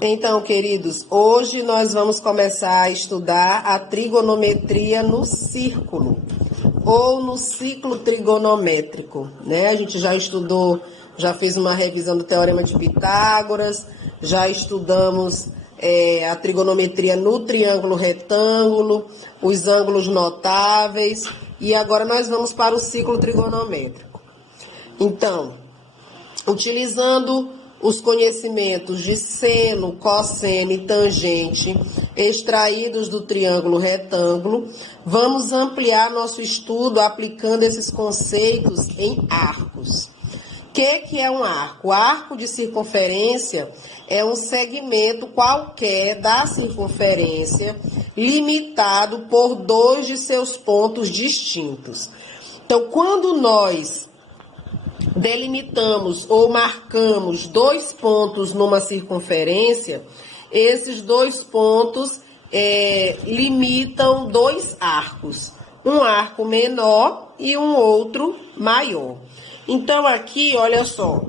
Então, queridos, hoje nós vamos começar a estudar a trigonometria no círculo ou no ciclo trigonométrico, né? A gente já estudou, já fez uma revisão do Teorema de Pitágoras, já estudamos a trigonometria no triângulo retângulo, os ângulos notáveis, e agora nós vamos para o ciclo trigonométrico. Então, utilizando os conhecimentos de seno, cosseno e tangente extraídos do triângulo retângulo, vamos ampliar nosso estudo aplicando esses conceitos em arcos. O que é um arco? O arco de circunferência é um segmento qualquer da circunferência limitado por dois de seus pontos distintos. Então, quando nós delimitamos ou marcamos dois pontos numa circunferência, esses dois pontos limitam dois arcos, um arco menor e um outro maior. Então, aqui, olha só,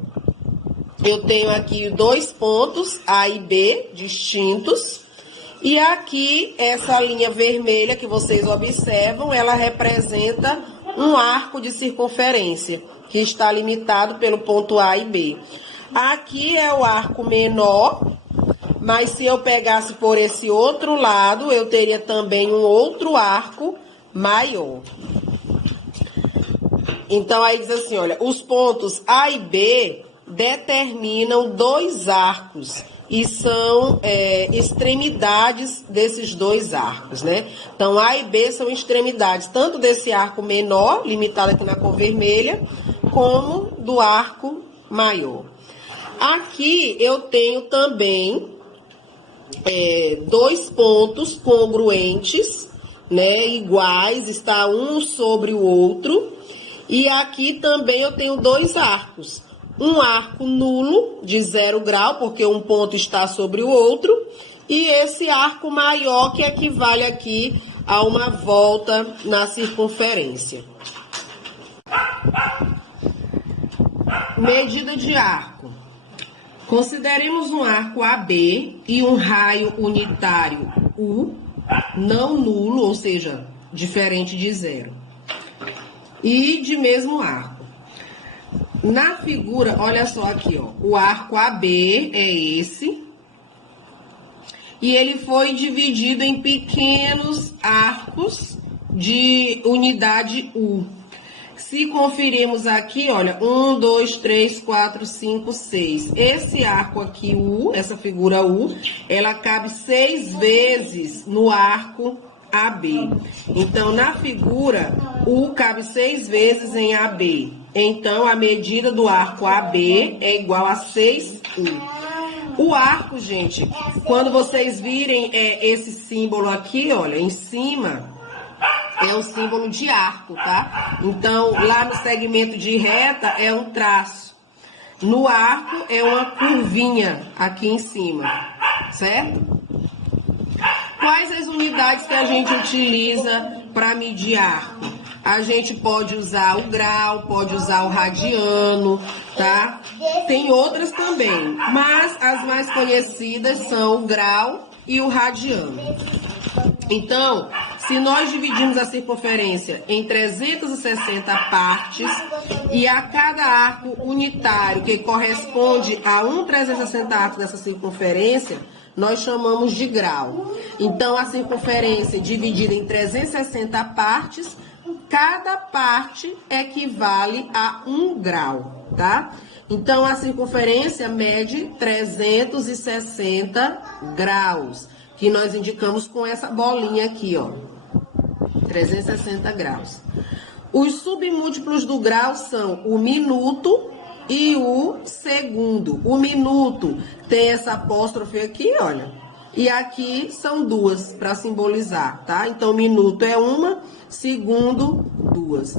eu tenho aqui dois pontos, A e B, distintos, e aqui, essa linha vermelha que vocês observam, ela representa um arco de circunferência, que está limitado pelo ponto A e B. Aqui é o arco menor, mas se eu pegasse por esse outro lado, eu teria também um outro arco maior. Então, aí diz assim, olha, os pontos A e B determinam dois arcos e são extremidades desses dois arcos, né? Então, A e B são extremidades, tanto desse arco menor, limitado aqui na cor vermelha, como do arco maior. Aqui eu tenho também dois pontos congruentes, né, iguais, está um sobre o outro. E aqui também eu tenho dois arcos. Um arco nulo, de 0 grau, porque um ponto está sobre o outro. E esse arco maior, que equivale aqui a uma volta na circunferência. Medida de arco. Consideremos um arco AB e um raio unitário U, não nulo, ou seja, diferente de 0. E de mesmo arco. Na figura, olha só aqui, ó, o arco AB é esse. E ele foi dividido em pequenos arcos de unidade U. Se conferirmos aqui, olha, 1, 2, 3, 4, 5, 6. Esse arco aqui, U, essa figura U, ela cabe 6 vezes no arco AB. Então, na figura, U cabe 6 vezes em AB. Então, a medida do arco AB é igual a 6U. O arco, gente, quando vocês virem esse símbolo aqui, olha, em cima, é o símbolo de arco, tá? Então, lá no segmento de reta é um traço. No arco é uma curvinha aqui em cima, certo? Quais as unidades que a gente utiliza para medir arco? A gente pode usar o grau, pode usar o radiano, tá? Tem outras também, mas as mais conhecidas são o grau e o radiano. Então, se nós dividimos a circunferência em 360 partes e a cada arco unitário que corresponde a um 360 arcos dessa circunferência, nós chamamos de grau. Então, a circunferência dividida em 360 partes, cada parte equivale a 1 grau, tá? Então, a circunferência mede 360 graus, que nós indicamos com essa bolinha aqui, ó, 360 graus. Os submúltiplos do grau são o minuto e o segundo. O minuto tem essa apóstrofe aqui, olha, e aqui são duas para simbolizar, tá? Então, minuto é uma, segundo, duas.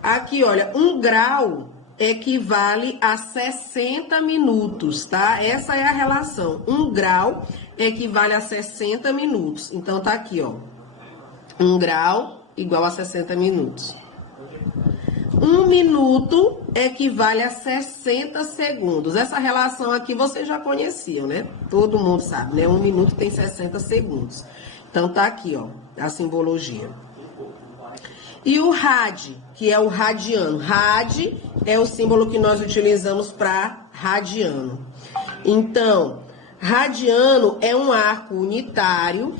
Aqui, olha, 1 grau equivale a 60 minutos, tá? Essa é a relação. 1 grau equivale a 60 minutos. Então, tá aqui, ó. 1 grau igual a 60 minutos. 1 minuto equivale a 60 segundos. Essa relação aqui vocês já conheciam, né? Todo mundo sabe, né? 1 minuto tem 60 segundos. Então, tá aqui, ó, a simbologia. E o rad, que é o radiano. Rad é o símbolo que nós utilizamos para radiano. Então, radiano é um arco unitário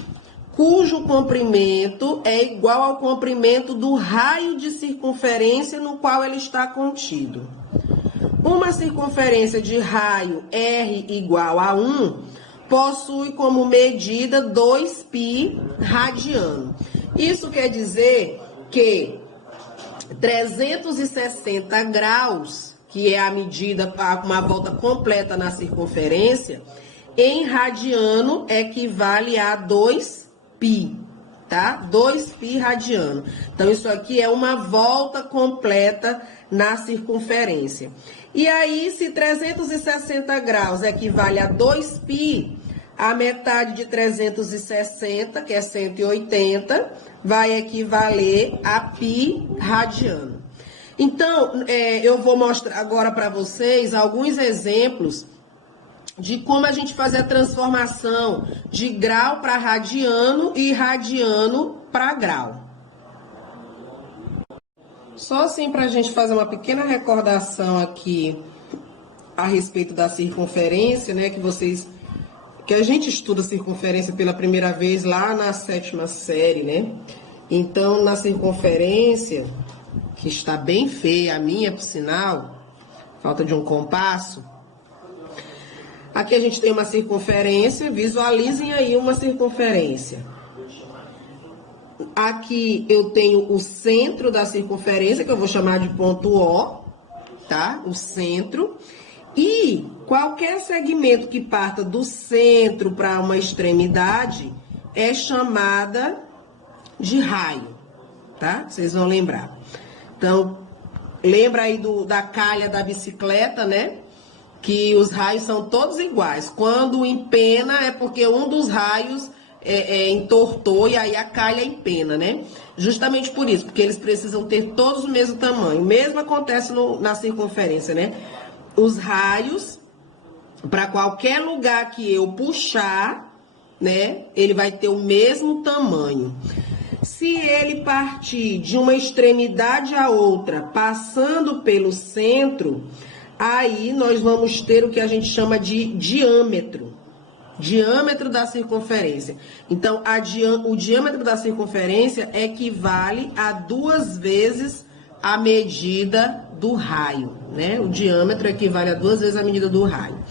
cujo comprimento é igual ao comprimento do raio de circunferência no qual ele está contido. Uma circunferência de raio R igual a 1 possui como medida 2π radiano. Isso quer dizer que 360 graus, que é a medida para uma volta completa na circunferência, em radiano equivale a 2π, tá? 2π radiano. Então, isso aqui é uma volta completa na circunferência. E aí, se 360 graus equivale a 2π, a metade de 360, que é 180, vai equivaler a π radiano. Então, eu vou mostrar agora para vocês alguns exemplos de como a gente faz a transformação de grau para radiano e radiano para grau. Só assim para a gente fazer uma pequena recordação aqui a respeito da circunferência, né, que a gente estuda circunferência pela primeira vez lá na 7ª série, né? Então, na circunferência, que está bem feia, a minha, por sinal, falta de um compasso. Aqui a gente tem uma circunferência, visualizem aí uma circunferência. Aqui eu tenho o centro da circunferência, que eu vou chamar de ponto O, tá? O centro. E qualquer segmento que parta do centro para uma extremidade é chamada de raio, tá? Vocês vão lembrar. Então, lembra aí da calha da bicicleta, né? Que os raios são todos iguais. Quando empena é porque um dos raios entortou e aí a calha empena, né? Justamente por isso, porque eles precisam ter todos o mesmo tamanho. O mesmo acontece na circunferência, né? Os raios, para qualquer lugar que eu puxar, né, ele vai ter o mesmo tamanho. Se ele partir de uma extremidade a outra, passando pelo centro, aí nós vamos ter o que a gente chama de diâmetro. Diâmetro da circunferência. Então, o diâmetro da circunferência equivale a 2 vezes a medida do raio, né? O diâmetro equivale a 2 vezes a medida do raio.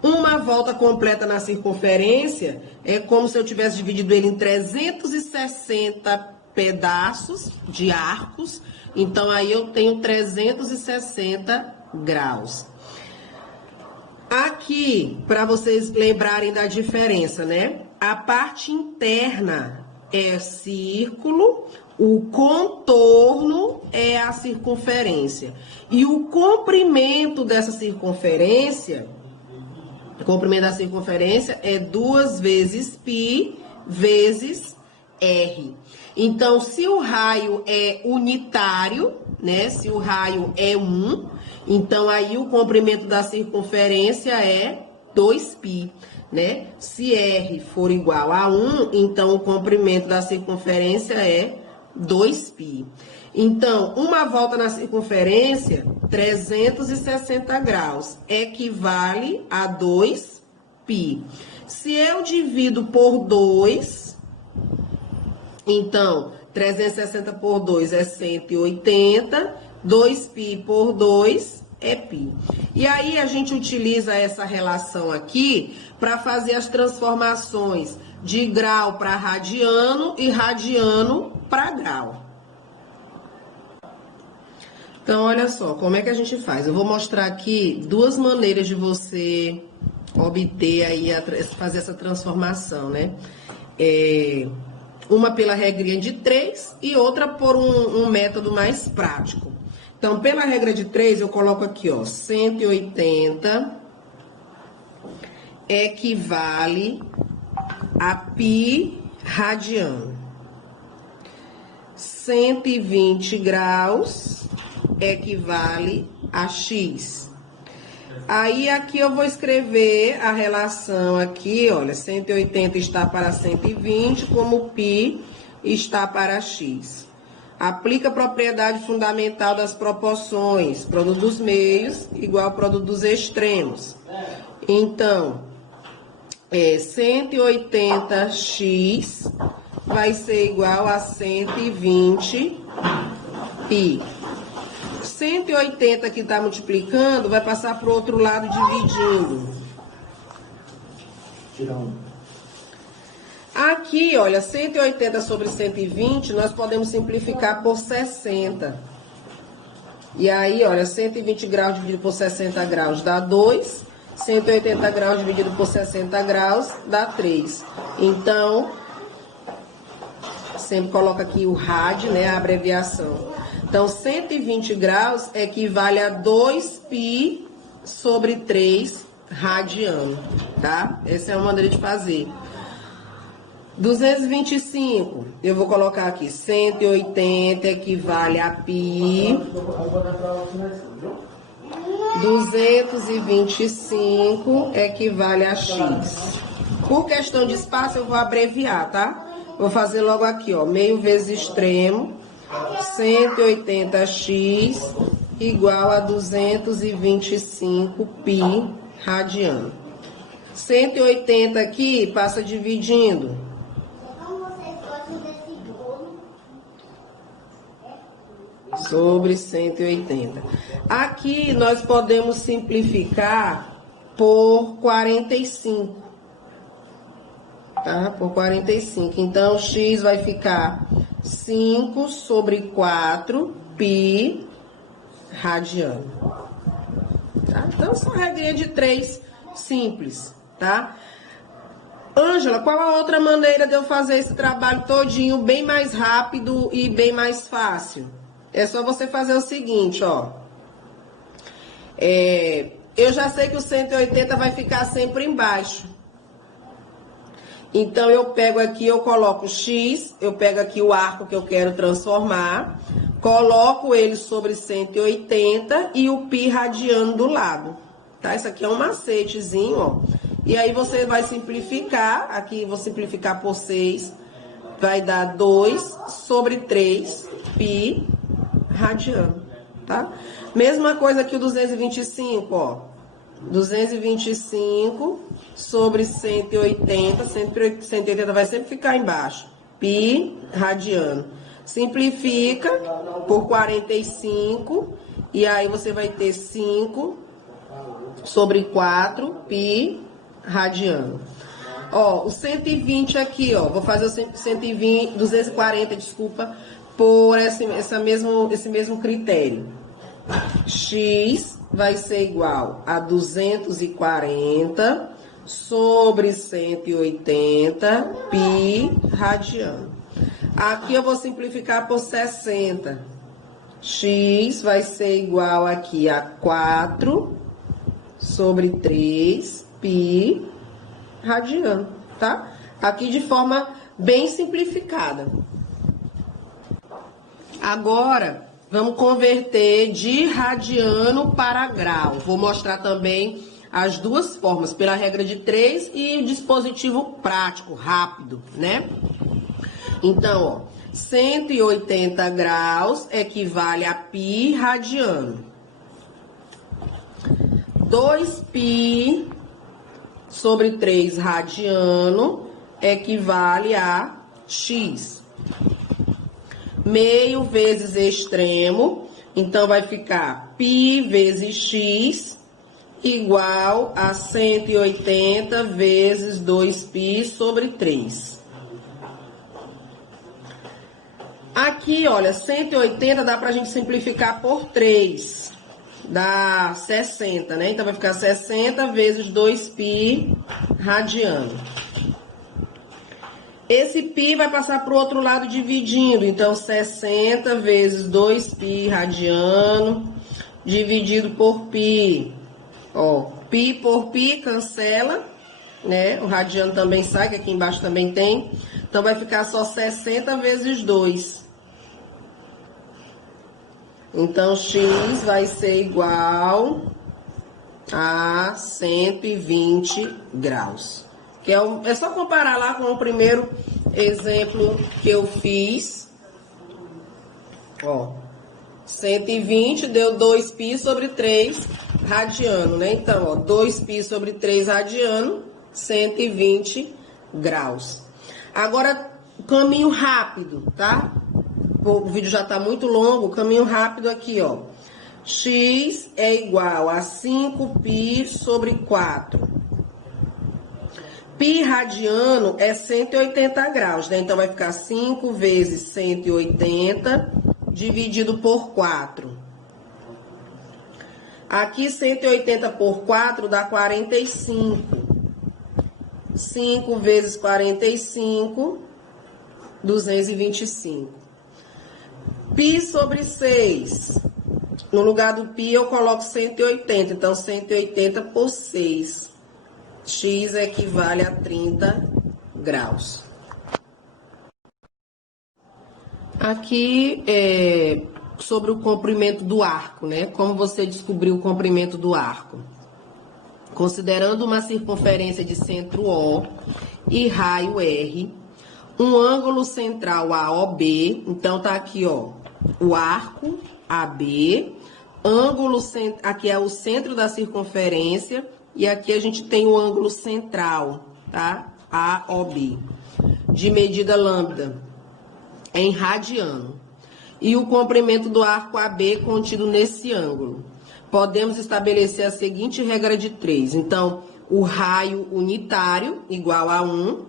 Uma volta completa na circunferência é como se eu tivesse dividido ele em 360 pedaços de arcos. Então, aí eu tenho 360 graus. Aqui, para vocês lembrarem da diferença, né? A parte interna é círculo, o contorno é a circunferência. E o comprimento dessa circunferência, o comprimento da circunferência é 2 vezes π vezes r. Então, se o raio é unitário, né? Se o raio é 1, então aí o comprimento da circunferência é 2π, né? Se r for igual a 1, então o comprimento da circunferência é 2π. Então, uma volta na circunferência, 360 graus, equivale a 2π. Se eu divido por 2, então, 360 por 2 é 180, 2π por 2 é π. E aí, a gente utiliza essa relação aqui para fazer as transformações de grau para radiano e radiano para grau. Então, olha só, como é que a gente faz? Eu vou mostrar aqui 2 maneiras de você obter aí, fazer essa transformação, né? Uma pela regrinha de 3 e outra por um método mais prático. Então, pela regra de 3, eu coloco aqui, ó, 180 equivale a π radiano. 120 graus equivale a x. Aí, aqui eu vou escrever a relação aqui, olha, 180 está para 120, como π está para x. Aplica a propriedade fundamental das proporções, produto dos meios igual ao produto dos extremos. Então, 180x vai ser igual a 120 π. 180 que está multiplicando vai passar para o outro lado dividindo. Aqui, olha, 180 sobre 120, nós podemos simplificar por 60. E aí, olha, 120 graus dividido por 60 graus dá 2. 180 graus dividido por 60 graus dá 3. Então, sempre coloca aqui o rad, né, a abreviação. Então, 120 graus equivale a 2π sobre 3 radiano, tá? Essa é uma maneira de fazer. 225, eu vou colocar aqui, 180 equivale a π. 225 equivale a x. Por questão de espaço, eu vou abreviar, tá? Vou fazer logo aqui, ó, meio vezes extremo, 180x igual a 225π radiano. 180 aqui passa dividindo. Sobre 180. Aqui nós podemos simplificar por 45. Tá? Por 45. Então, x vai ficar 5 sobre 4 π radiano. Tá? Então, são regrinha de 3 simples, tá? Ângela, qual a outra maneira de eu fazer esse trabalho todinho bem mais rápido e bem mais fácil? É só você fazer o seguinte, ó. Eu já sei que o 180 vai ficar sempre embaixo. Então, eu pego aqui, eu coloco x, eu pego aqui o arco que eu quero transformar, coloco ele sobre 180 e o π radiano do lado. Tá? Isso aqui é um macetezinho, ó. E aí, você vai simplificar, aqui vou simplificar por 6, vai dar 2 sobre 3 π radiano, tá? Mesma coisa que o 225, ó. 225 sobre 180, 180 vai sempre ficar embaixo. Π radiano. Simplifica por 45, e aí você vai ter 5 sobre 4 π radiano. Ó, o 120 aqui, ó, vou fazer o 120, 240, desculpa, por esse mesmo critério. X vai ser igual a 240 sobre 180 π radiano. Aqui eu vou simplificar por 60. X vai ser igual aqui a 4 sobre 3 π radiano, tá? Aqui de forma bem simplificada. Agora, vamos converter de radiano para grau. Vou mostrar também as duas formas, pela regra de 3 e o dispositivo prático, rápido, né? Então, ó, 180 graus equivale a π radiano. 2π sobre 3 radiano equivale a x. Meio vezes extremo, então vai ficar π vezes x igual a 180 vezes 2π sobre 3. Aqui, olha, 180 dá pra gente simplificar por 3. Dá 60, né? Então vai ficar 60 vezes 2π radiano. Esse π vai passar para o outro lado dividindo. Então, 60 vezes 2π radiano dividido por π. Ó, π por π cancela, né? O radiano também sai, que aqui embaixo também tem. Então, vai ficar só 60 vezes 2. Então, x vai ser igual a 120 graus. Que é só comparar lá com o primeiro exemplo que eu fiz. Ó, 120 deu 2π sobre 3 radiano, né? Então, ó, 2π sobre 3 radiano, 120 graus. Agora, caminho rápido, tá? O vídeo já tá muito longo, caminho rápido aqui, ó. X é igual a 5π sobre 4. Π radiano é 180 graus, né? Então, vai ficar 5 vezes 180 dividido por 4. Aqui, 180 por 4 dá 45. 5 vezes 45, 225. Π sobre 6. No lugar do π, eu coloco 180. Então, 180 por 6. X equivale a 30 graus. Aqui é sobre o comprimento do arco, né? Como você descobriu o comprimento do arco? Considerando uma circunferência de centro O e raio R, um ângulo central AOB, então tá aqui, ó, o arco AB, ângulo, aqui é o centro da circunferência, e aqui a gente tem o ângulo central, tá? AOB, de medida lambda, em radiano. E o comprimento do arco AB contido nesse ângulo. Podemos estabelecer a seguinte regra de 3. Então, o raio unitário igual a 1,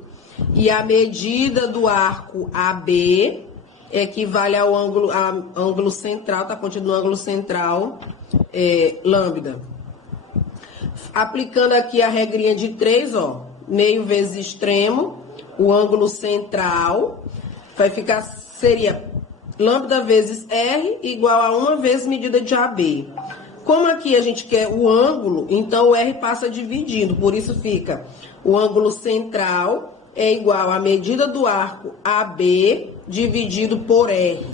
e a medida do arco AB equivale ao ângulo central, tá contido no ângulo central, lambda. Aplicando aqui a regrinha de 3, ó, meio vezes extremo, o ângulo central vai ficar, seria lambda vezes R igual a 1 vezes medida de AB. Como aqui a gente quer o ângulo, então o R passa dividindo, por isso fica o ângulo central é igual à medida do arco AB dividido por R,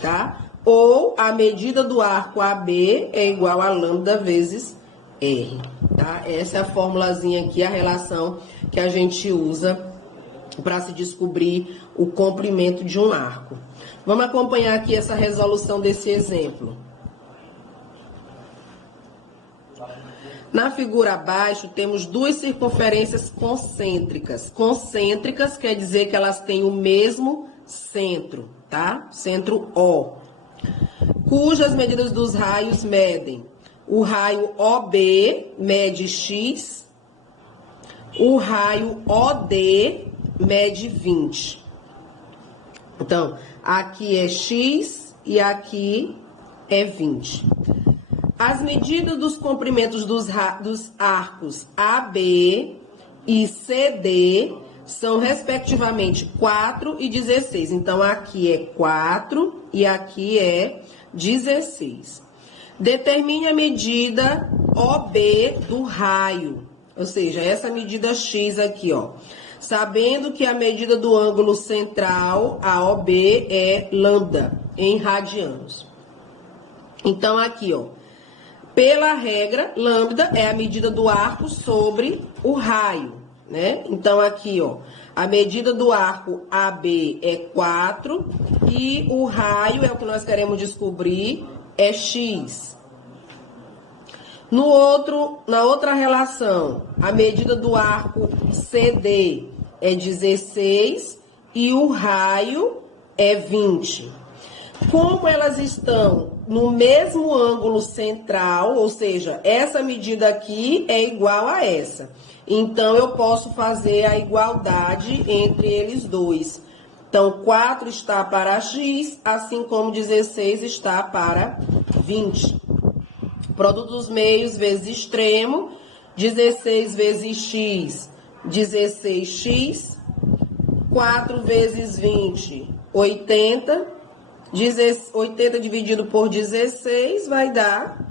tá? Ou a medida do arco AB é igual a lambda vezes R, tá? Essa é a formulazinha aqui, a relação que a gente usa para se descobrir o comprimento de um arco. Vamos acompanhar aqui essa resolução desse exemplo. Na figura abaixo, temos duas circunferências concêntricas. Concêntricas quer dizer que elas têm o mesmo centro, tá? Centro O. Cujas medidas dos raios medem. O raio OB mede X. O raio OD mede 20. Então, aqui é X e aqui é 20. As medidas dos comprimentos dos arcos AB e CD são, respectivamente, 4 e 16. Então, aqui é 4 e aqui é 16. Determine a medida OB do raio, ou seja, essa medida X aqui, ó. Sabendo que a medida do ângulo central, AOB, é lambda, em radianos. Então, aqui, ó. Pela regra, lambda é a medida do arco sobre o raio, né? Então, aqui, ó, a medida do arco AB é 4 e o raio, é o que nós queremos descobrir, é X. Na outra relação, a medida do arco CD é 16 e o raio é 20. Como elas estão no mesmo ângulo central, ou seja, essa medida aqui é igual a essa. Então, eu posso fazer a igualdade entre eles dois. Então, 4 está para X, assim como 16 está para 20. Produto dos meios vezes extremo, 16 vezes X, 16x. 4 vezes 20, 80. 80 dividido por 16 vai dar